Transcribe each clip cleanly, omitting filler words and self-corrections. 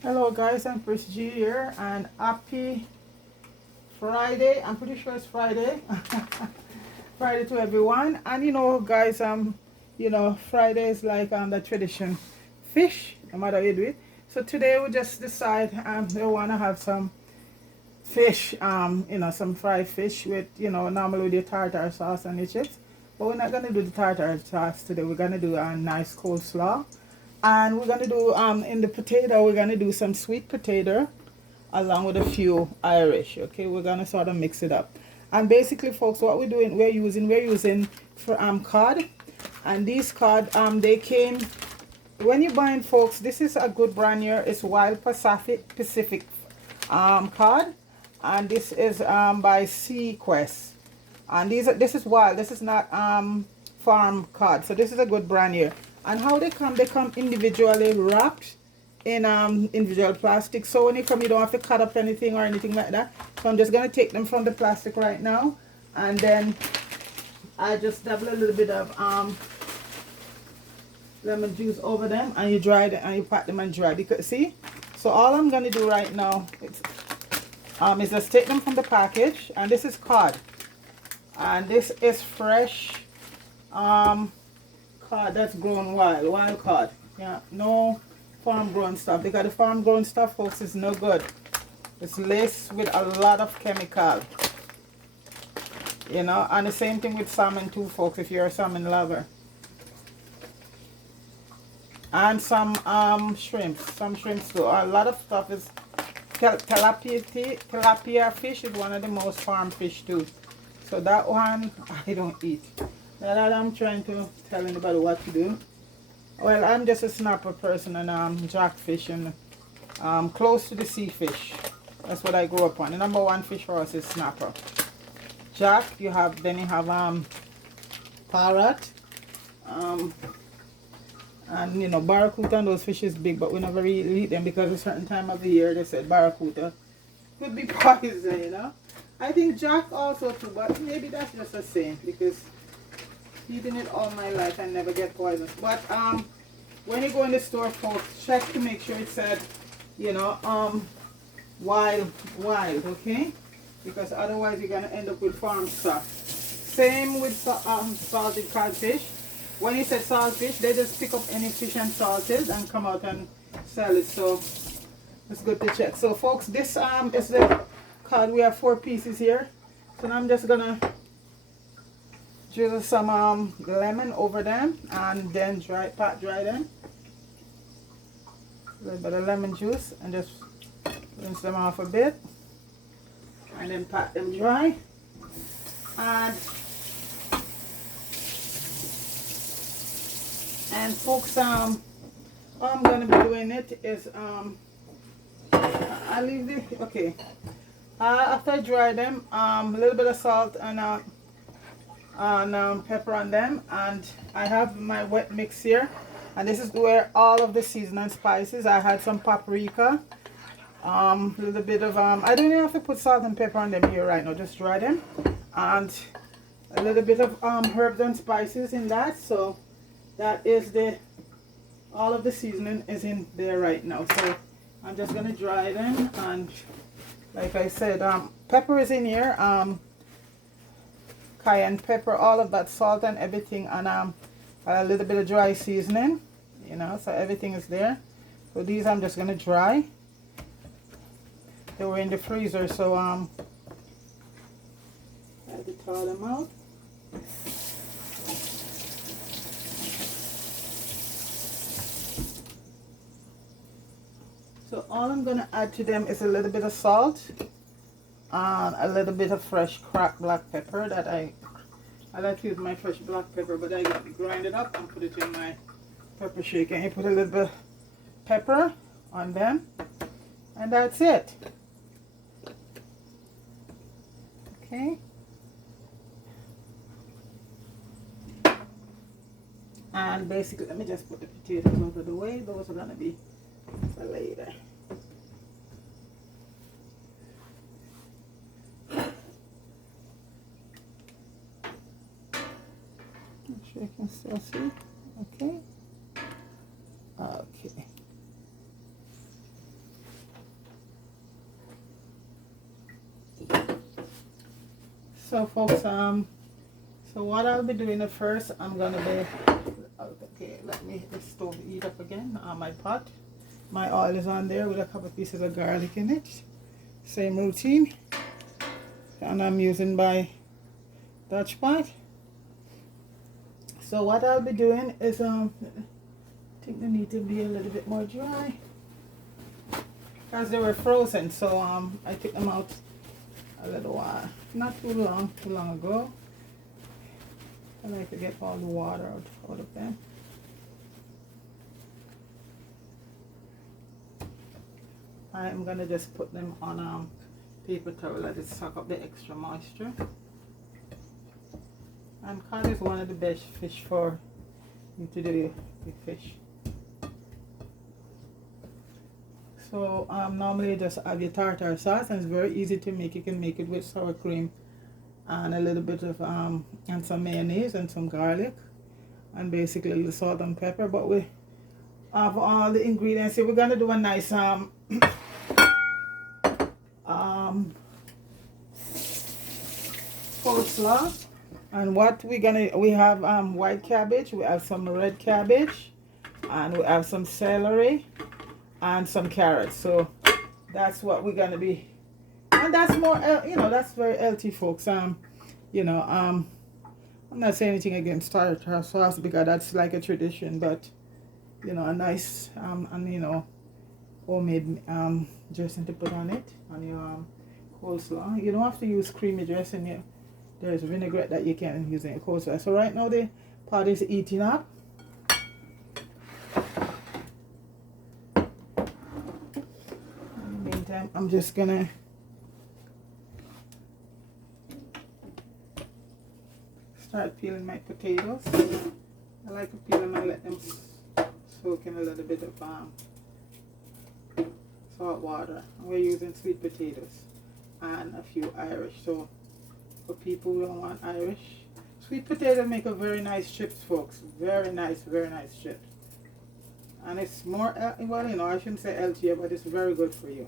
Hello guys, I'm Chris G here and happy Friday. I'm pretty sure it's Friday. Friday to everyone. And guys, Friday is like the tradition fish, no matter how you do it. So today we just decide we wanna have some fish, some fried fish with, normally with the tartar sauce and the chips. But we're not gonna do the tartar sauce today. We're gonna do a nice coleslaw. And we're gonna do in the potato, we're gonna do some sweet potato along with a few Irish. Okay, we're gonna sort of mix it up. And basically, folks, what we're using for cod, and these cod they came when you buying, folks. This is a good brand here. It's Wild Pacific cod, and this is by Sequest. And this is wild. This is not farm cod. So this is a good brand here. And how they come individually wrapped in individual plastic. So when you come, you don't have to cut up anything or anything like that. So I'm just gonna take them from the plastic right now, and then I just dabble a little bit of lemon juice over them, and you dry them and you pat them and dry. Because see, so all I'm gonna do right now is just take them from the package, and this is cod, and this is fresh cod that's grown wild cod. Yeah, no farm grown stuff, because the farm grown stuff, folks, is no good. It's laced with a lot of chemical, and the same thing with salmon too, folks, if you're a salmon lover. And some shrimps too. A lot of stuff is tilapia fish is one of the most farm fish too. So that one I don't eat. Not that I'm trying to tell anybody what to do. Well, I'm just a snapper person, and jackfish, and close to the sea fish. That's what I grew up on. The number one fish for us is snapper. Jack, you have parrot, and barracuda, and those fish is big, but we never really eat them because a certain time of the year they said barracuda could be poison. I think jack also too, but maybe that's just a saying, because eating it all my life and never get poisoned. But when you go in the store, folks, check to make sure it said, wild, okay? Because otherwise you're gonna end up with farm stuff. Same with salted codfish. When you said saltfish, they just pick up any fish and salt it and come out and sell it. So it's good to check. So folks, this is the cod. We have 4 pieces here. So now I'm just gonna drizzle some lemon over them, and then pat dry them. A little bit of lemon juice, and just rinse them off a bit, and then pat them dry. And folks, all I'm gonna be doing it is I leave the okay. After I dry them, a little bit of salt and pepper on them, and I have my wet mix here, and this is where all of the seasoning spices. I had some paprika, a little bit of I don't even have to put salt and pepper on them here right now, just dry them, and a little bit of herbs and spices in that. So that is all of the seasoning is in there right now. So I'm just gonna dry them, and like I said, pepper is in here, cayenne pepper, all of that, salt and everything, and a little bit of dry seasoning, so everything is there. So these I'm just gonna dry. They were in the freezer, so I had to thaw them out. So all I'm gonna add to them is a little bit of salt and a little bit of fresh cracked black pepper that I like to use my fresh black pepper, but I grind it up and put it in my pepper shaker. And you put a little bit of pepper on them, and that's it. Okay. And basically, let me just put the potatoes over the way. Those are gonna be for later. Make sure you can still see. Okay. Okay. So folks, so what I'll be doing at first, I'm gonna be, okay, let me, the stove heat up again on my pot. My oil is on there with a couple pieces of garlic in it. Same routine. And I'm using my Dutch pot. So what I'll be doing is, I think they need to be a little bit more dry. Because they were frozen, so I took them out a little while. Not too long ago. I like to get all the water out of them. I'm gonna just put them on paper towel, let it suck up the extra moisture. And cod is one of the best fish for you to do with fish. So normally just have your tartar sauce, and it's very easy to make. You can make it with sour cream and a little bit of and some mayonnaise and some garlic and basically a little salt and pepper. But we have all the ingredients here. We're gonna do a nice coleslaw. And what we have white cabbage, we have some red cabbage, and we have some celery and some carrots. So that's what we're gonna be, and that's more that's very healthy, folks. I'm not saying anything against tartar sauce because that's like a tradition, but a nice and homemade dressing to put on it on your coleslaw. You don't have to use creamy dressing here. There's vinaigrette that you can use in your coleslaw. So right now the pot is heating up. In the meantime, I'm just gonna start peeling my potatoes. I like to peel them and let them soak in a little bit of salt water. We're using sweet potatoes and a few Irish. So for people who don't want Irish, sweet potatoes make a very nice chips, folks. Very nice chips. And it's more, I shouldn't say healthier, but it's very good for you.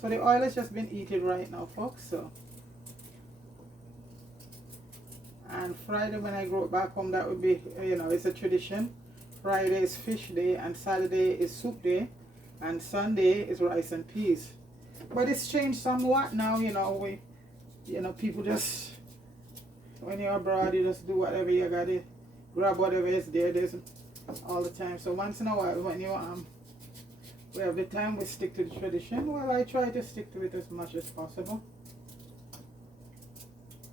So the oil has just been heated right now, folks. So, and Friday when I go back home, that would be, it's a tradition. Friday is fish day, and Saturday is soup day, and Sunday is rice and peas. But it's changed somewhat now, people just, when you're abroad, you just do whatever you gotta, grab whatever is there. There's all the time. So once in a while, when we have the time, we stick to the tradition. Well, I try to stick to it as much as possible.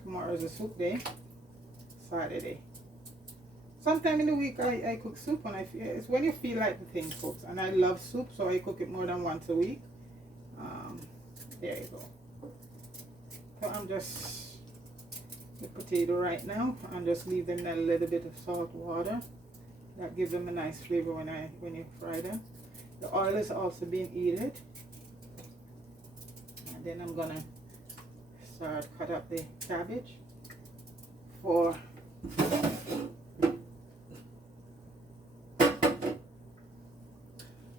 Tomorrow is a soup day. Saturday. Sometime in the week I cook soup when it's when you feel like the thing, folks. And I love soup, so I cook it more than once a week. There you go. So I'm just the potato right now, and just leave them in a little bit of salt water. That gives them a nice flavor when you fry them. The oil is also being heated, and then I'm gonna start cut up the cabbage for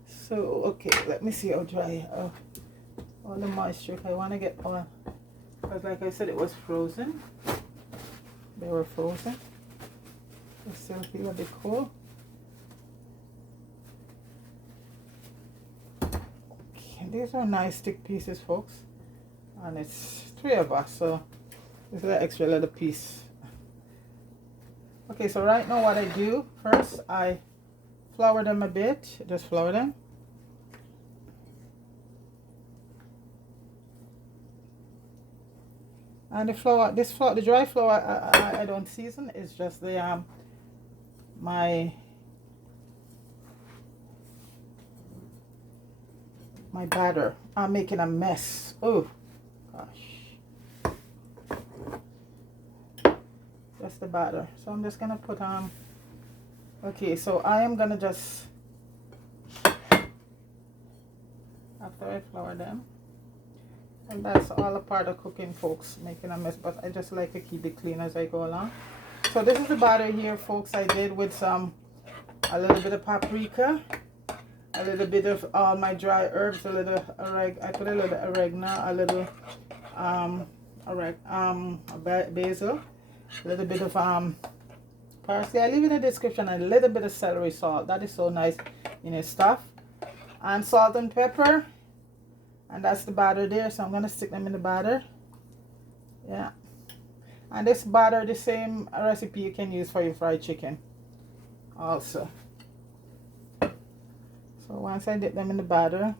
so okay, let me see how dry all the moisture. I want to get all, because like I said, it was frozen. They were frozen. They still feel a bit cold. Okay, these are nice thick pieces, folks, and it's 3 of us, so this is an extra little piece. Okay, so right now what I do first, I flour them a bit. Just flour them. And the flour, the dry flour, I don't season. It's just the my batter. I'm making a mess. Oh gosh, just the batter. So I'm just gonna put on. Okay, so I am gonna just, after I flour them. And that's all a part of cooking, folks, making a mess, but I just like to keep it clean as I go along. So this is the batter here, folks. I did with a little bit of paprika, a little bit of all my dry herbs, a little I put a little oregano, a little all right, basil, a little bit of parsley. I leave in the description, a little bit of celery salt. That is so nice in your stuff. And salt and pepper. And that's the batter there. So I'm going to stick them in the batter. Yeah. And this batter, the same recipe you can use for your fried chicken also. So once I dip them in the batter,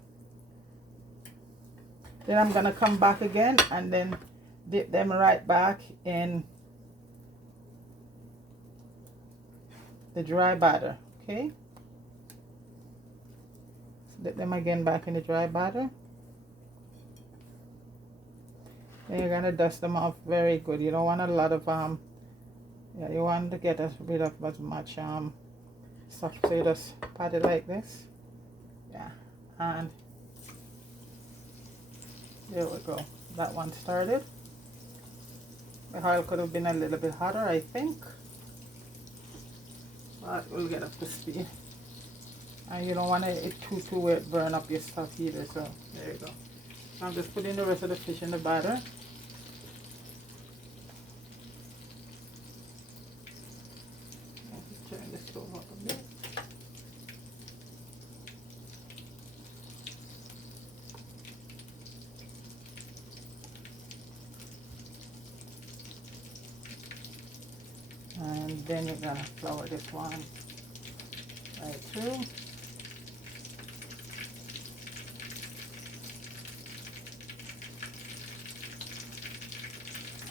then I'm going to come back again and then dip them right back in the dry batter. Okay. So dip them again back in the dry batter. Then you're going to dust them off very good. You don't want a lot of yeah, you want to get rid of as much stuff. So you just pat it like this. Yeah, and there we go. That one started. The oil could have been a little bit hotter, I think, but we'll get up to speed. And you don't want it too wet, burn up your stuff either. So there you go. I'm just putting the rest of the fish in the batter. Turn the stove up a bit. And then you're gonna flour this one right through.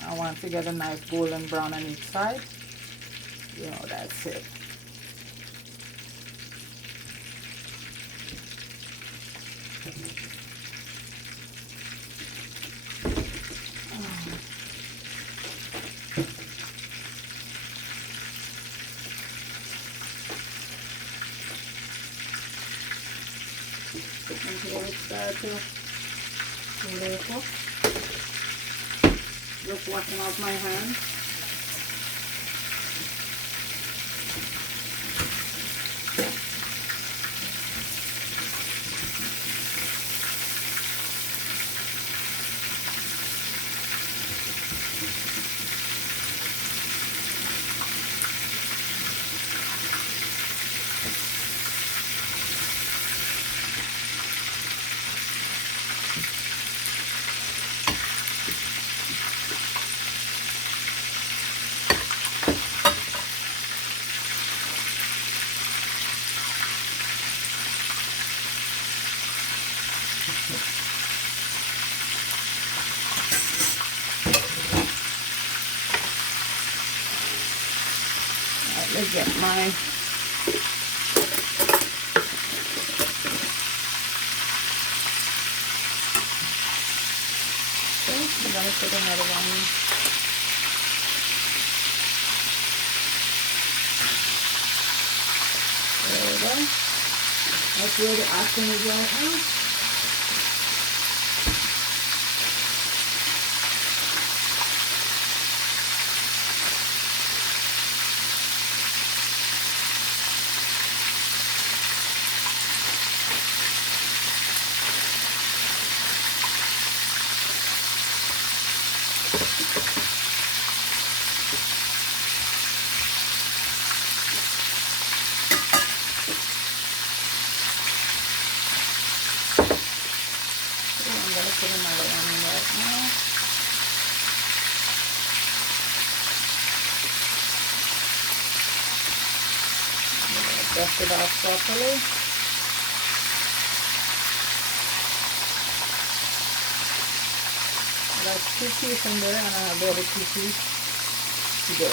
And once you get a nice golden brown on each side, you know, that's it. And here it starts to cook. Just washing off my hands. Let's get my I'm gonna put another one in. There we go. That's where the action is right now. Put another one in right now. Dust it off properly. That's 2 pieces in there, and I have the other 2 pieces to go.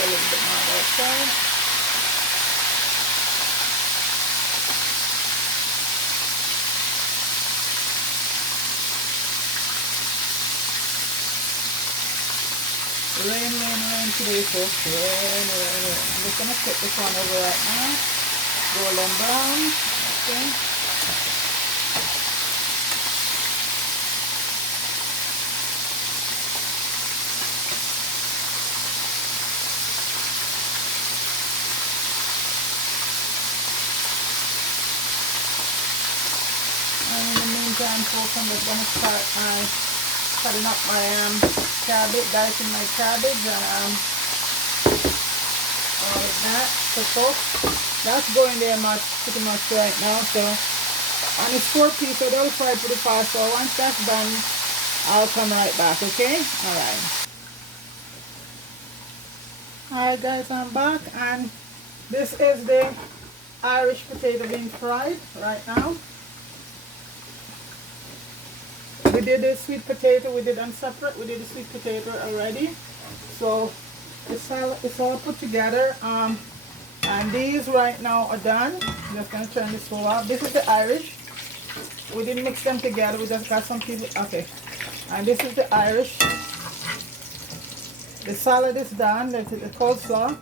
A little bit more on that side. Rain today, folks. Rain. I'm just gonna flip this one over right now. Golden brown. Okay. folks, I'm just gonna start cutting up my cabbage, dicing my cabbage, and all of that. So folks, that's going there pretty much right now. So, and it's 4 piece, so they'll fry pretty fast. So once that's done, I'll come right back. Okay, all right. Alright guys, I'm back, and this is the Irish potato being fried right now. We did the sweet potato, we did them separate, we did the sweet potato already. So it's all put together, and these right now are done. I'm just going to turn this all off. This is the Irish. We didn't mix them together, we just got some people, okay. And this is the Irish. The salad is done, that's the coleslaw.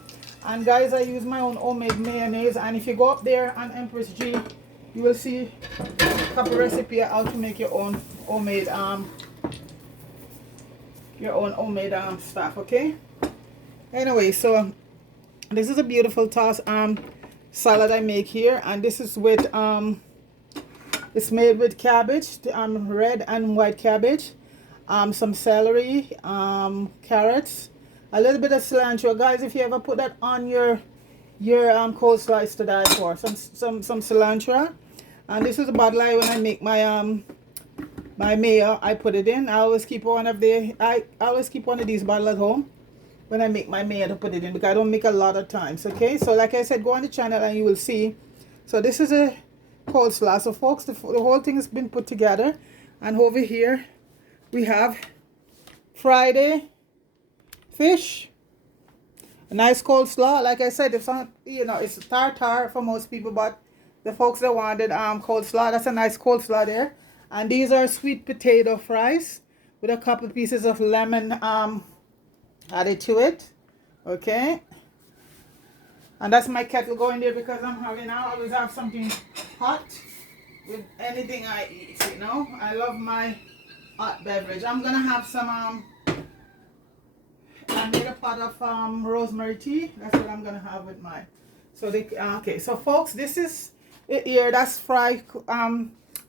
And guys, I use my own homemade mayonnaise, and if you go up there on Empress G, you will see a couple recipe how to make your own homemade stuff, okay? Anyway, so this is a beautiful toss salad I make here, and this is with it's made with cabbage, red and white cabbage, some celery, carrots, a little bit of cilantro. Guys, if you ever put that on your coleslaw, it's to die for. Some cilantro. And this is a bottle when I make my my mayo, I put it in. I always keep one of these bottles at home when I make my mayo to put it in, because I don't make a lot of times. Okay, so like I said, go on the channel and you will see. So this is a coleslaw. So folks, the whole thing has been put together, and over here we have Friday fish, a nice coleslaw. Like I said, it's not, it's tartar for most people, but the folks that wanted coleslaw, that's a nice coleslaw there. And these are sweet potato fries with a couple pieces of lemon added to it. Okay, and that's my kettle going there, because I always have something hot with anything I eat. I love my hot beverage. I'm gonna have some I made a pot of rosemary tea. That's what I'm gonna have with mine. So okay, so folks, this is it here. That's fried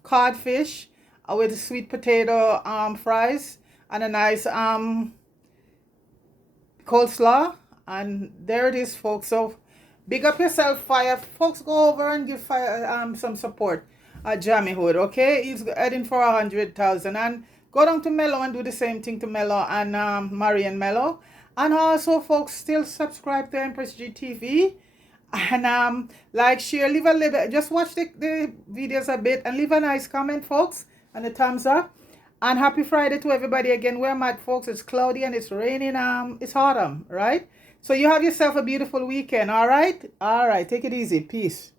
codfish with sweet potato fries and a nice coleslaw, and there it is, folks. So big up yourself, Fire. Folks, go over and give Fire some support at Jammy Hood. Okay, he's heading for 100,000, and go down to Mello and do the same thing to Mello and Marian Mello. And also, folks, still subscribe to Empress G TV, and like, share, leave a little, just watch the videos a bit and leave a nice comment, folks, and a thumbs up. And happy Friday to everybody again. Where I'm at, folks, it's cloudy and it's raining. It's autumn, right? So you have yourself a beautiful weekend. All right, take it easy. Peace.